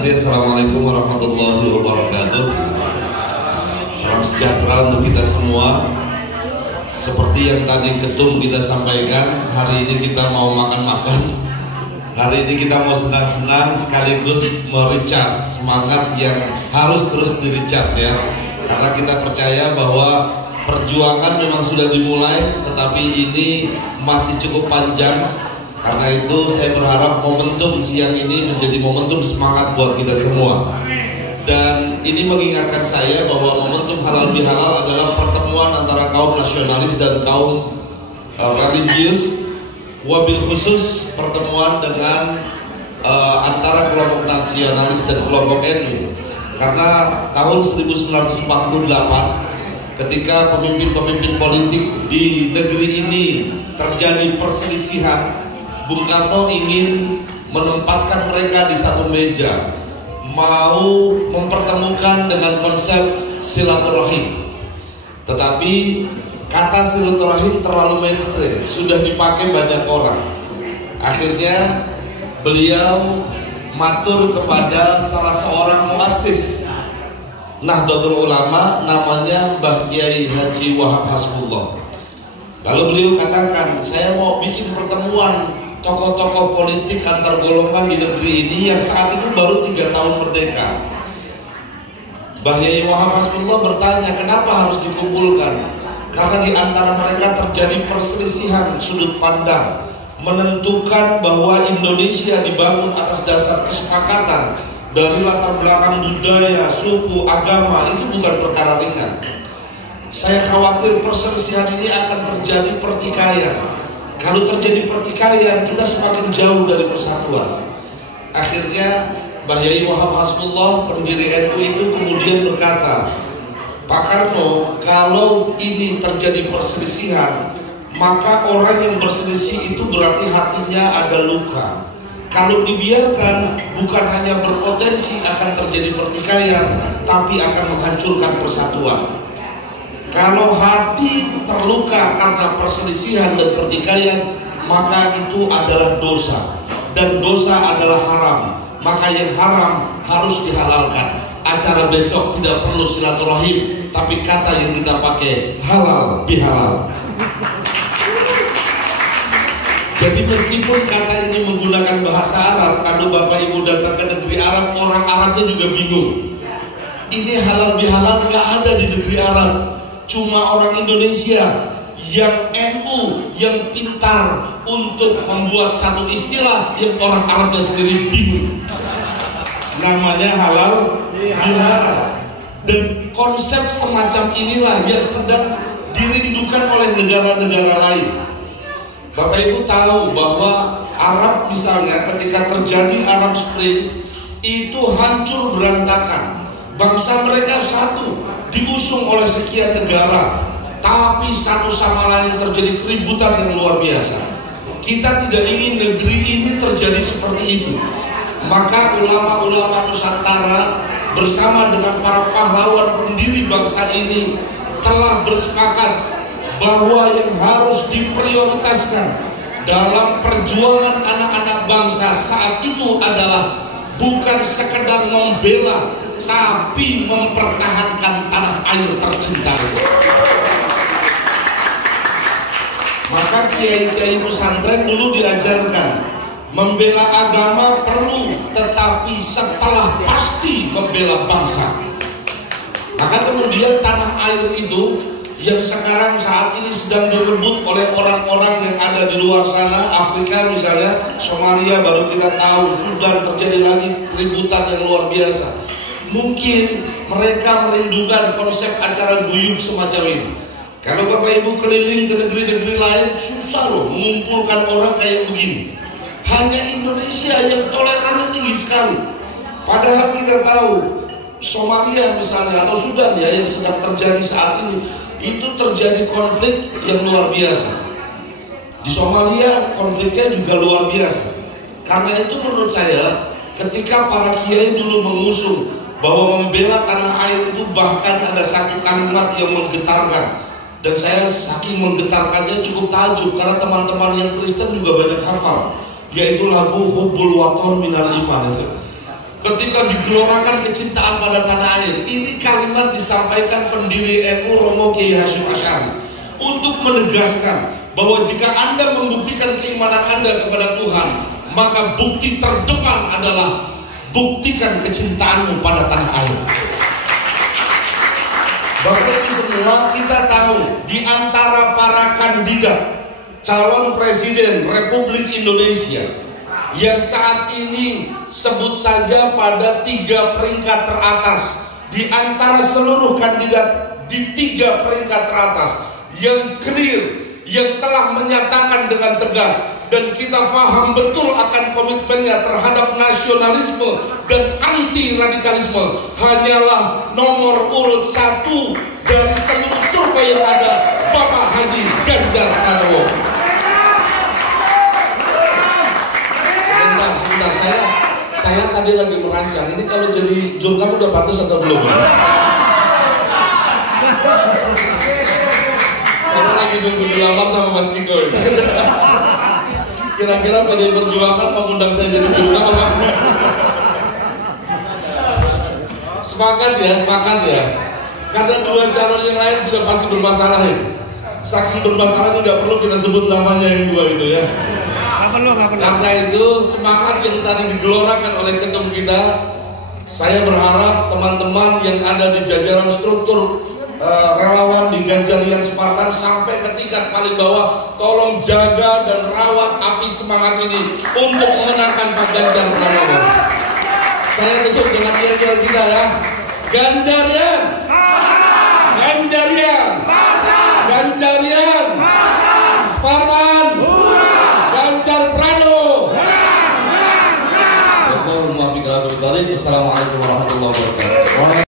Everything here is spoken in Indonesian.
kasih. Assalamualaikum warahmatullahi wabarakatuh. Salam sejahtera untuk kita semua. Seperti yang tadi ketum kita sampaikan, hari ini kita mau makan-makan. Hari ini kita mau senang-senang sekaligus merecas semangat yang harus terus direcas ya. Karena kita percaya bahwa perjuangan memang sudah dimulai, tetapi ini masih cukup panjang. Karena itu saya berharap momentum siang ini menjadi momentum semangat buat kita semua. Dan ini mengingatkan saya bahwa momentum halal bihalal adalah pertemuan antara kaum nasionalis dan kaum religius, wabil khusus pertemuan dengan antara kelompok nasionalis dan kelompok NU. Karena tahun 1948 ketika pemimpin-pemimpin politik di negeri ini terjadi perselisihan, Bung Karno ingin menempatkan mereka di satu meja, mau mempertemukan dengan konsep silaturahim. Tetapi kata silaturahim terlalu mainstream, sudah dipakai banyak orang. Akhirnya beliau matur kepada salah seorang muassis Nahdlatul Ulama, namanya Mbah Kiai Haji Wahab Hasbullah. Lalu beliau katakan, saya mau bikin pertemuan tokoh-tokoh politik antar golongan di negeri ini yang saat itu baru 3 tahun merdeka. Mbah Kiai Wahab Hasbullah bertanya, kenapa harus dikumpulkan? Karena di antara mereka terjadi perselisihan sudut pandang, menentukan bahwa Indonesia dibangun atas dasar kesepakatan dari latar belakang budaya, suku, agama. Itu bukan perkara ringan. Saya khawatir perselisihan ini akan terjadi pertikaian. Kalau terjadi pertikaian, kita semakin jauh dari persatuan. Akhirnya Mbah Yai Wahab Hasbullah, pendiri NU itu kemudian berkata, Pak Karno, kalau ini terjadi perselisihan, maka orang yang berselisih itu berarti hatinya ada luka. Kalau dibiarkan, bukan hanya berpotensi akan terjadi pertikaian, tapi akan menghancurkan persatuan. Kalau hati terluka karena perselisihan dan pertikaian, maka itu adalah dosa, dan dosa adalah haram. Maka yang haram harus dihalalkan. Acara besok tidak perlu silaturahim, tapi kata yang kita pakai halal bihalal. Jadi meskipun kata ini menggunakan bahasa Arab, kalau Bapak Ibu datang ke negeri Arab, orang Arabnya juga bingung. Ini halal bihalal nggak ada di negeri Arab. Cuma orang Indonesia yang NU yang pintar untuk membuat satu istilah yang orang Arabnya sendiri bingung. Namanya halal bihalal. Dan konsep semacam inilah yang sedang dirindukan oleh negara-negara lain. Bapak Ibu tahu bahwa Arab misalnya ketika terjadi Arab Spring itu hancur berantakan. Bangsa mereka satu, diusung oleh sekian negara, tapi satu sama lain terjadi keributan yang luar biasa. Kita tidak ingin negeri ini terjadi seperti itu. Maka ulama-ulama Nusantara bersama dengan para pahlawan pendiri bangsa ini telah bersepakat bahwa yang harus diprioritaskan dalam perjuangan anak-anak bangsa saat itu adalah bukan sekedar membela, tapi mempertahankan tanah air tercinta. Maka kiai-kiai pesantren dulu diajarkan, membela agama perlu, tetapi setelah pasti membela bangsa. Maka kemudian tanah air itu yang sekarang saat ini sedang direbut oleh orang-orang yang ada di luar sana, Afrika misalnya, Somalia baru kita tahu, Sudan terjadi lagi keributan yang luar biasa. Mungkin mereka merindukan konsep acara guyub semacam ini. Kalau Bapak Ibu keliling ke negeri-negeri lain, susah loh mengumpulkan orang kayak begini. Hanya Indonesia yang tolerannya tinggi sekali. Padahal kita tahu Somalia misalnya atau Sudan ya yang sedang terjadi saat ini, itu terjadi konflik yang luar biasa. Di Somalia konfliknya juga luar biasa. Karena itu menurut saya, ketika para kiai dulu mengusung bahwa membela tanah air itu bahkan ada satu kalimat yang menggetarkan, dan saya saking menggetarkannya cukup takjub karena teman-teman yang Kristen juga banyak hafal, yaitu lagu Hubbul Waton Minal Iman itu. ketika digelorakan kecintaan pada tanah air. Ini kalimat disampaikan pendiri NU Romo Kiai Hasyim Asy'ari untuk menegaskan bahwa jika Anda membuktikan keimanan Anda kepada Tuhan, maka bukti terdepan adalah buktikan kecintaanmu pada tanah air. Bapak Ibu semua, kita tahu di antara para kandidat calon presiden Republik Indonesia yang saat ini sebut saja pada 3 peringkat teratas di antara seluruh kandidat di 3 peringkat teratas yang clear, yang telah menyatakan dengan tegas dan kita paham betul akan komitmennya terhadap nasionalisme dan anti radikalisme, hanyalah nomor urut 1 dari seluruh survei yang ada, Bapak Haji Ganjar Pranowo. Sebentar, saya tadi lagi merancang ini kalau jadi jurkam udah pantas atau belum? Saya lagi nunggu di lamar sama Mas Ciko. Kira-kira PDI Perjuangan mengundang saya jadi jurkam apa enggak? Semangat ya. Karena 2 calon yang lain sudah pasti bermasalah ya. Saking bermasalah tidak perlu kita sebut namanya yang 2 itu ya. Karena itu semangat yang tadi digelorakan oleh ketum kita, saya berharap teman-teman yang ada di jajaran struktur relawan di Ganjarian Spartan sampai ke tingkat paling bawah, tolong jaga dan rawat api semangat ini untuk memenangkan Pak Ganjar Pranowo. Saya tutup dengan yel-yel kita ya. Ganjarian, Ganjarian, Ganjarian, Spartan, Ganjar Pranowo. Assalamualaikum warahmatullahi wabarakatuh.